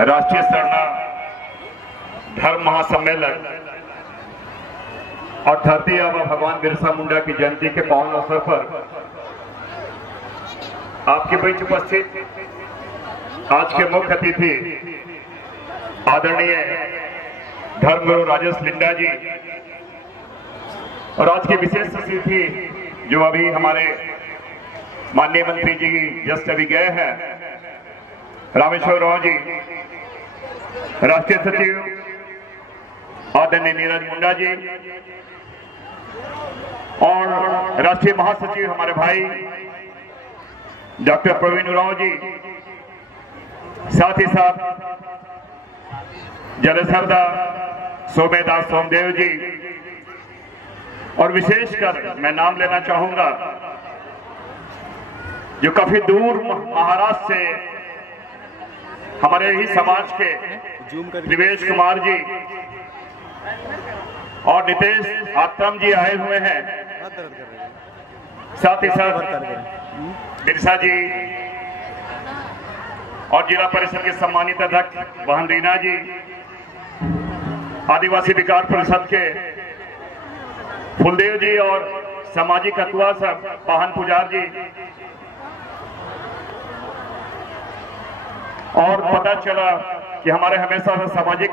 राष्ट्रीय सरना धर्म महासम्मेलन और धरती आबा भगवान बिरसा मुंडा की जयंती के पावन अवसर पर आपके बीच उपस्थित आज के मुख्य अतिथि आदरणीय धर्मगुरु राजेश लिंडा जी और आज के विशेष अतिथि जो अभी हमारे माननीय मंत्री जी जस्ट अभी गए हैं, रामेश्वर राव जी, राष्ट्रीय सचिव आदरणीय नीरज मुंडा जी और राष्ट्रीय महासचिव हमारे भाई डॉक्टर प्रवीण राव जी, साथ ही साथ जलसरदा सोमेदास सोमदेव जी और विशेषकर मैं नाम लेना चाहूंगा जो काफी दूर महाराष्ट्र से हमारे ही समाज के निवेश कुमार जी और नितेश आत्तम जी आए हुए हैं, साथ ही साथ बिरसा जी और जिला परिषद के सम्मानित अध्यक्ष बहन रीना जी, आदिवासी विकास परिषद के फुलदेव जी और सामाजिक अगुवा सब पाहन पुजार जी। और पता चला कि हमारे हमेशा सामाजिक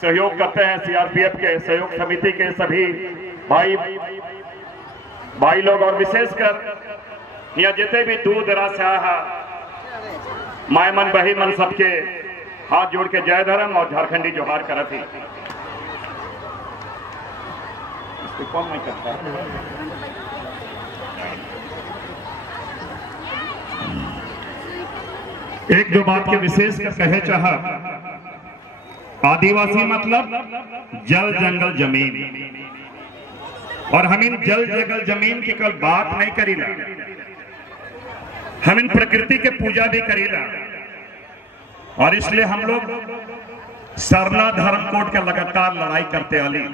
सहयोग करते हैं सीआरपीएफ के सहयोग समिति के सभी भाई लोग और विशेषकर यहाँ जितने भी दूर दराज से आया माय मन बही मन सबके हाथ जोड़ के जय धर्म और झारखंडी जोहार करा थी। कौन नहीं करता? एक दो बात के विशेष कहे चाह, आदिवासी मतलब जल जंगल जमीन, और हम इन जल जंगल जमीन की कल बात नहीं करीला, हम इन प्रकृति के पूजा भी करीला। और इसलिए हम लोग सरना धर्म कोड का लगातार लड़ाई करते आली,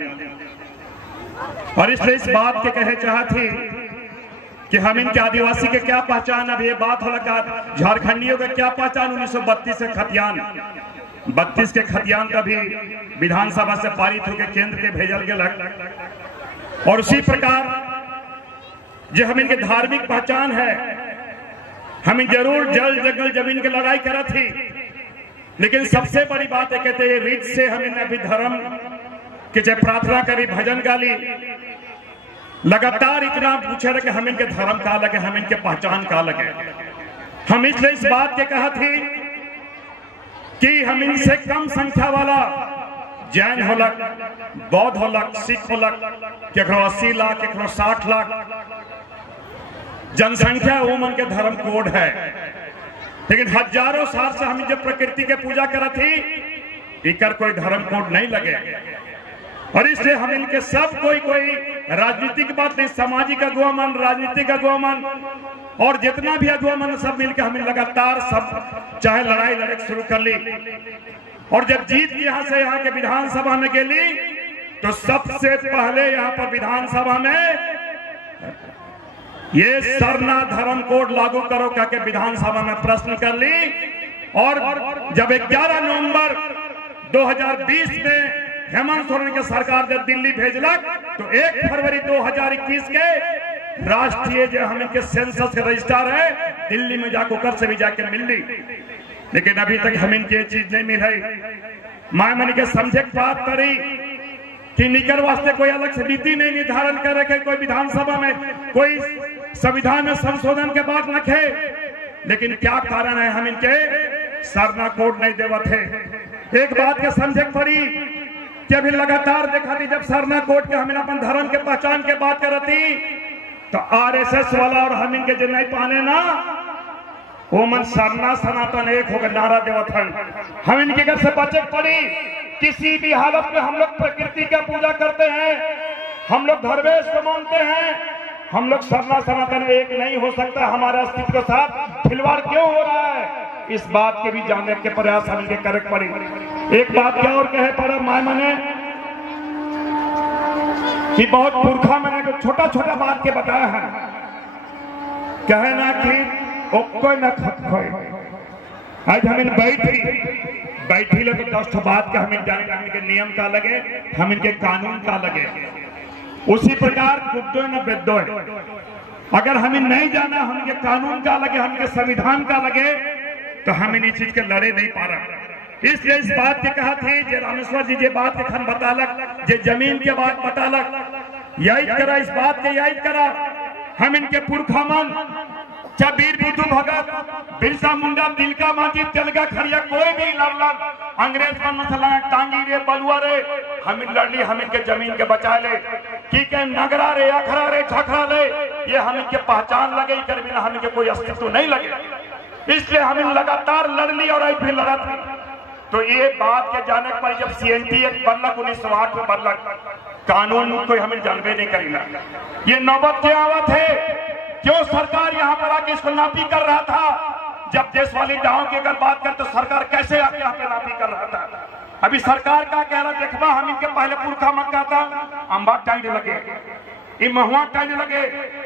और इसलिए इस बात के कहे चाह थी कि हम इनके आदिवासी के क्या पहचान, अब ये बात हो लगा झारखंडियों के क्या पहचान 1932 के खतियान 32 के खतियान का भी विधानसभा से पारित होकर केंद्र के भेजल गया। और उसी प्रकार जो हम इनके धार्मिक पहचान है, हम जरूर जल जंगल जमीन की लड़ाई करा थी, लेकिन सबसे बड़ी बात है कहते हैं रीत से हम इन्हें अभी धर्म के चाहे प्रार्थना करी, भजन गाली, लगातार इतना पूछे रहे कि हम इनके धर्म का लगे, हम इनके पहचान का लगे। हम इसलिए इस बात के कहा थी कि हम इनसे कम संख्या वाला जैन होलक, बौद्ध होलक, सिख होलक, केकरो 80 लाख, केकरो 60 लाख जनसंख्या वो मन के धर्म कोड है, लेकिन हजारों साल से हम जब प्रकृति के पूजा करा थी, इकर कोई धर्म कोड नहीं लगे। और इसलिए हम इनके सब कोई राजनीतिक बात नहीं, सामाजिक अगुवा मन, राजनीतिक अगुवा मन और जितना भी अगुवा मन सब मिलकर हम लगातार सब चाहे लड़ाई लड़े शुरू कर ली। और जब जीत यहाँ से यहाँ के विधानसभा में गेली तो सबसे पहले यहाँ पर विधानसभा में ये सरना धर्म कोड लागू करो कह के विधानसभा में प्रश्न कर ली। और जब 11 नवंबर 2020 में हेमंत सोरेन के सरकार जब दिल्ली भेजलक तो 1 फरवरी 2021 के राष्ट्रीय जो हम इनके सेंसस के रजिस्ट्रार है दिल्ली में जाकर से भी जाकर मिल ली, लेकिन अभी तक हम इनकी चीज नहीं मिल रही। माय मनी के समझे बात करी कि निकर वास्ते कोई अलग से नीति नहीं निर्धारण करे कि कोई विधानसभा में कोई संविधान में संशोधन के बाद रखे, लेकिन क्या कारण है हम इनके सरना कोड नहीं देवा थे। एक बात के समझे पड़ी कि अभी लगातार देखा थी जब सरना कोड के हम अपन धर्म के पहचान के बात करती तो आरएसएस वाला और हम इनके जो नहीं पाने ना वो मन सरना सनातन एक होकर नारा देवत है। हम इनके घर से बचत पड़ी, किसी भी हालत में हम लोग प्रकृति का पूजा करते हैं, हम लोग धर्मेश को मानते हैं, हम लोग सरना सनातन एक नहीं हो सकता। हमारे अस्तित्व के साथ खिलवाड़ क्यों हो रहा है, इस बात के भी जानने के प्रयास हम इनके करे पड़ी। एक बात क्या और कहे पड़ा माय मने कि बहुत पुरखा मैंने को छोटा छोटा बात के बताया है, कहे ना कि कोई न खत खोए आज हमें बैठी लगे 10 बात के हमें जाने लगने के नियम का लगे, हम इनके कानून का लगे। उसी प्रकार गुड्डो न बेदो है, अगर हमें नहीं जाना हमके कानून का लगे, हमके संविधान का लगे, तो हम इन चीज के लड़े नहीं पा रहे। इसलिए इस बात के कहा थी जे रामेश्वर जी जे बात के खन बतालक, जे जमीन के बात बतालक, याद करा इस बात के याद करा। हम इनके पुरखा मन चाहे वीर बुद्धू भगत, बिरसा मुंडा, तिलका मांझी, तेलगा खड़िया, कोई भी लड़लन, अंग्रेज पर मसला टांगी रे बलुआ रे, हम लड़ली, हम इनके जमीन के बचा ले, की के नगरा रे, अखरा रे, झखरा ले, ये हम इनके पहचान लगे, कर बिना हम इनके कोई अस्तित्व नहीं लगे। इसलिए हम इन लगातार लड़ली और फिर लड़ा थी। तो ये बात के जाने पर जब CNT एक बदलक 1908 में बदलक, कानून कोई हमें जानबे नहीं करेगा। ये नौबत के आवत है क्यों सरकार यहाँ पर आके इसको नापी कर रहा था। जब देश वाली गाँव की अगर बात कर तो सरकार कैसे आके यहाँ पे नापी कर रहा था। अभी सरकार का कह रहा देखबा हम इनके पहले पुरखा मत कहता अम्बा टाइड लगे, ये महुआ टाइड लगे,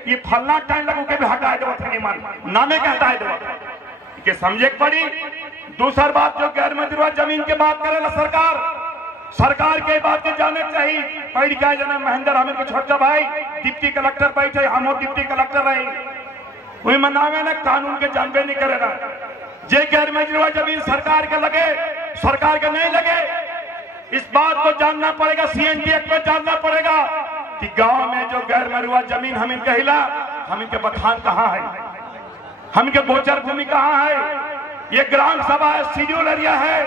ये फलना टाइड लगे के भी हटाए दो, नामे के हटाए दो के समझे पड़ी। दूसरा बात जो गैर मंजूर जमीन के बात करेला सरकार के बात के जाने चाहिए। पढ़ के जना महेंद्र हमें के छोटा भाई डिप्टी कलेक्टर बैठे, हम डिप्टी कलेक्टर रहे, वही मनावे ना कानून के जानबे नहीं करेगा। जे गैर मंजूर जमीन सरकार के लगे, सरकार के नहीं लगे, इस बात को जानना पड़ेगा। CNT एक्ट में जानना पड़ेगा कि गांव में जो गैर मंजूर जमीन हम इनके हिला, हम इनके बथान कहाँ है, हम इनके गोचर भूमि कहाँ है, ये ग्राम सभा है, शेड्यूल एरिया है,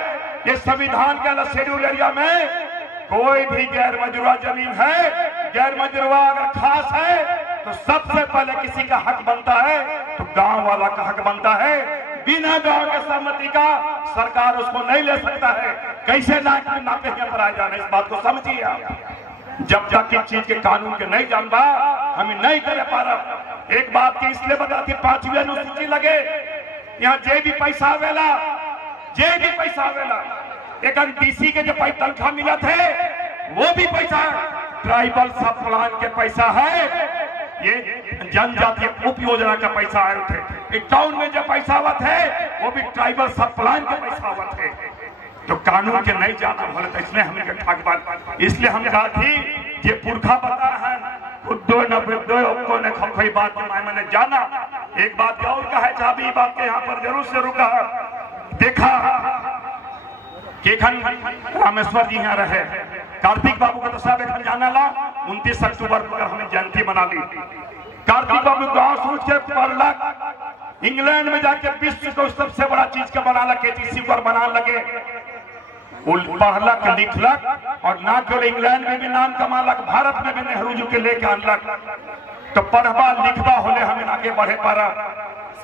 ये संविधान के शेड्यूल एरिया में कोई भी गैर मंजूर जमीन है, गैर मंजूर अगर खास है तो सबसे पहले किसी का हक बनता है, तो गांव वाला का हक बनता है। बिना गांव के सहमति का सरकार उसको नहीं ले सकता है। कैसे नापे पर आ जाना, इस बात को समझिए आप। जब तक इस चीज के कानून के नहीं जानबा हमें नहीं करे पा रहा। एक बात की इसलिए बताती, 5वीं अनुसूची लगे, यहाँ जे भी पैसा आवेला, एक DC के जो तनख्वाह मिला थे वो भी पैसा ट्राइबल सब प्लान के पैसा है, ये जनजातीय उप योजना का पैसा आए थे। टाउन में जो पैसा आवत है वो भी ट्राइबल सब प्लान के पैसा आवत है। तो कानून के नहीं जाना बोले तो इसलिए हमने ठाक, इसलिए हम कहा थी ये पुरखा बता है उद्दो न बिद्दो ने खफई बात मैंने जाना। एक बात और कहा है चाबी बात के यहाँ पर जरूर से रुका देखा कि रामेश्वर जी यहाँ रहे, कार्तिक बाबू का तो सब एक जाना ला, 29 अक्टूबर को हमें जयंती मना ली। कार्तिक बाबू गाँव सोच के पढ़लक, इंग्लैंड में जाके विश्व को सबसे बड़ा चीज का बना लगे, KTC पर बना लगे, पढ़लक लिखलक और ना केवल इंग्लैंड में भी नाम कमालक, भारत में भी नेहरू जी के लेके आनलक। तो पढ़बा लिखबा होले हमें आगे बढ़े पारा।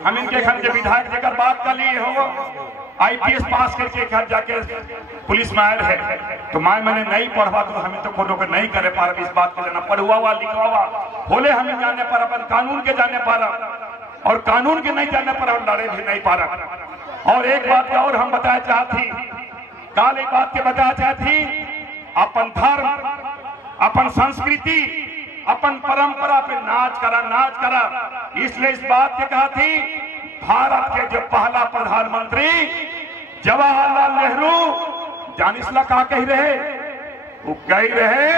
हम इनके घर के विधायक जेकर बात कर लिए हो IPS पास करके घर जाके पुलिस में आए रहे, तो मैंने नहीं पढ़वा तो हमें तो कोनो को नहीं करे पा रहा। इस बात को जाना पढ़ुआ हुआ लिखवा हुआ होले हमें जाने पर अपन कानून के जाने पा रहा, और कानून के नहीं जाने पर हम लड़े भी नहीं पा रहा। और एक बात और हम बताया चाहती, काल एक बात के बताया चाहती, अपन धर्म, अपन संस्कृति, अपन परंपरा पे नाच करा। इसलिए इस बात के कहा थी, भारत के जो पहला प्रधानमंत्री जवाहरलाल नेहरू जानिसला कहा कही रहे, वो कही रहे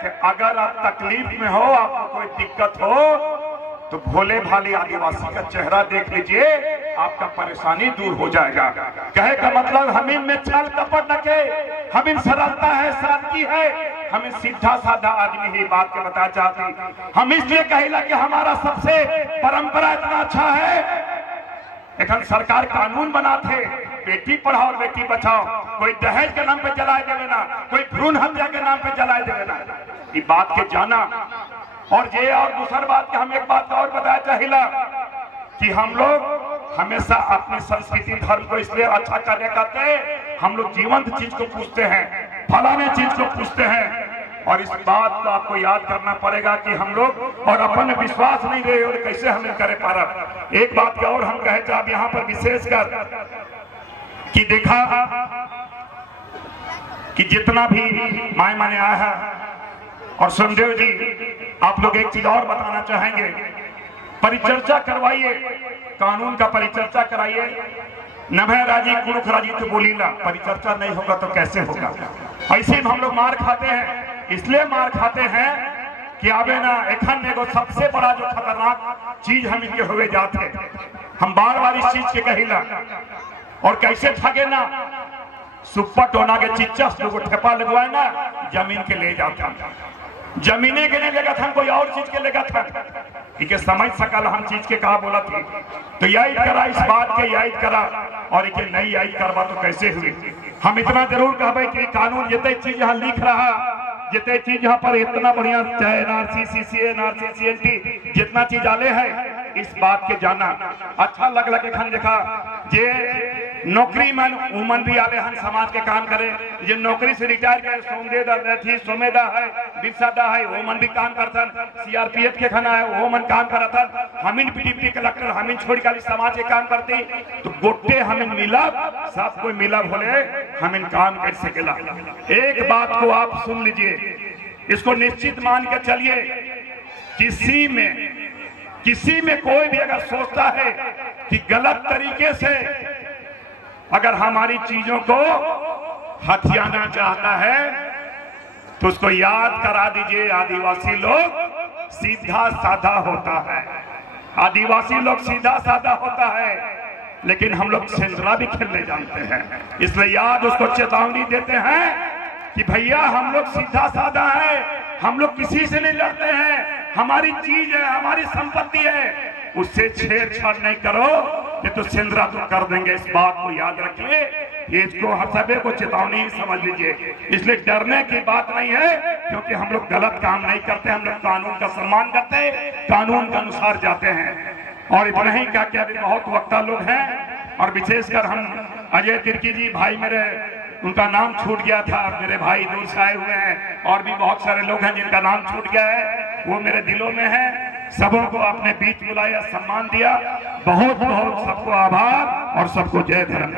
कि अगर आप तकलीफ में हो, आपको कोई दिक्कत हो, तो भोले भाले आदिवासी का चेहरा देख लीजिए, आपका परेशानी दूर हो जाएगा। कहे का मतलब हम इनमें छल कपट न के, हम इन सरलता है, सादगी है, हमें सीधा साधा आदमी ही बात के बता चाहती। हम इसलिए कहिला कि हमारा सबसे परंपरा इतना अच्छा है। लेकिन सरकार कानून बनाते, बेटी पढ़ाओ और बेटी बचाओ, कोई दहेज के नाम पे जलाए देवे ना, कोई भ्रूण हत्या के नाम पे जलाए देवे ना, ये बात के जाना। और ये और दूसरी बात कि हम एक बात और बताया चाहिए कि हम लोग हमेशा अपनी संस्कृति धर्म को इसलिए अच्छा करने कहते, हम लोग जीवंत चीज को पूछते हैं, फलाने चीज को पूछते हैं। और इस बात को आपको याद करना पड़ेगा कि हम लोग और अपन में विश्वास नहीं रहे और कैसे हमें करे पा रहा। एक बात का और हम कहे चाहे यहाँ पर विशेषकर कि देखा कि जितना भी माने आया है, और सुखदेव जी आप लोग एक चीज और बताना चाहेंगे, परिचर्चा करवाइए, कानून का परिचर्चा कराइए। नभय राजी कुरुख राजी तो बोलीला, परिचर्चा नहीं होगा तो कैसे होगा। ऐसे में हम लोग मार खाते हैं, इसलिए मार खाते हैं कि आबे ना एखन एगो सबसे बड़ा जो खतरनाक चीज हम इनके हुए जाते, हम बार बार इस चीज के कहिला। और कैसे ठगे ना, सुपर टोना के चिच्चस लोगों ठेपा लगवाए ना, जमीन के ले जाता, जमीने के नहीं लेगा था, कोई और चीज के लेगा था। इके समझ सकल हम चीज के कहा बोला थी, तो याद करा, इस बात के याद करा, और इके नहीं याद करवा तो कैसे हुई। हम इतना जरूर कहबे कि कानून जितने चीज यहाँ लिख रहा, जितने चीज यहाँ पर इतना बढ़िया, चाहे एनआरसी, सीसीए, एनआरसी, सीएलटी, जितना चीज आले है, इस बात के जाना अच्छा लगला के खन देखा जे नौकरी मन उमन भी आले हन समाज के काम करे, जे नौकरी से रिटायर करे, सोमदेदा थी, सोमेदा है, बिरसादा है, वो मन भी काम करतन, सीआरपीएफ के खाना है, वो मन काम करतन, हमिन पीडीपी कलेक्टर हमिन छोड़ के समाज के काम करती, तो गोटे हमिन मिलब, सब कोई मिलब होले हमिन काम कर सकेला। एक बात को आप सुन लीजिए, इसको निश्चित मान के चलिए, किसी में कोई भी अगर सोचता है कि गलत तरीके से अगर हमारी चीजों को हथियाना चाहता है, तो उसको याद करा दीजिए, आदिवासी लोग सीधा साधा होता है, आदिवासी लोग सीधा साधा होता है, लेकिन हम लोग सेंधरा भी खेलने जानते हैं। इसलिए याद उसको चेतावनी देते हैं कि भैया हम लोग सीधा साधा है, हम लोग किसी से नहीं लड़ते हैं, हमारी चीज है, हमारी संपत्ति है, उससे छेड़छाड़ नहीं करो, ये तो सेंधरा तो कर देंगे। इस बात को याद रखिए, इसको हम सभी को चेतावनी ही समझ लीजिए। इसलिए डरने की बात नहीं है, क्योंकि हम लोग गलत काम नहीं करते, हम लोग कानून का सम्मान करते हैं, कानून के अनुसार जाते हैं। और इतना ही क्या क्या बहुत वक्ता लोग हैं, और विशेषकर हम अजय तिर्की जी भाई, मेरे उनका नाम छूट गया था, मेरे भाई दूर से आए हुए हैं, और भी बहुत सारे लोग हैं जिनका नाम छूट गया है, वो मेरे दिलों में है। सबों को अपने बीच बुलाया, सम्मान दिया, बहुत बहुत सबको आभार और सबको जय धर्म।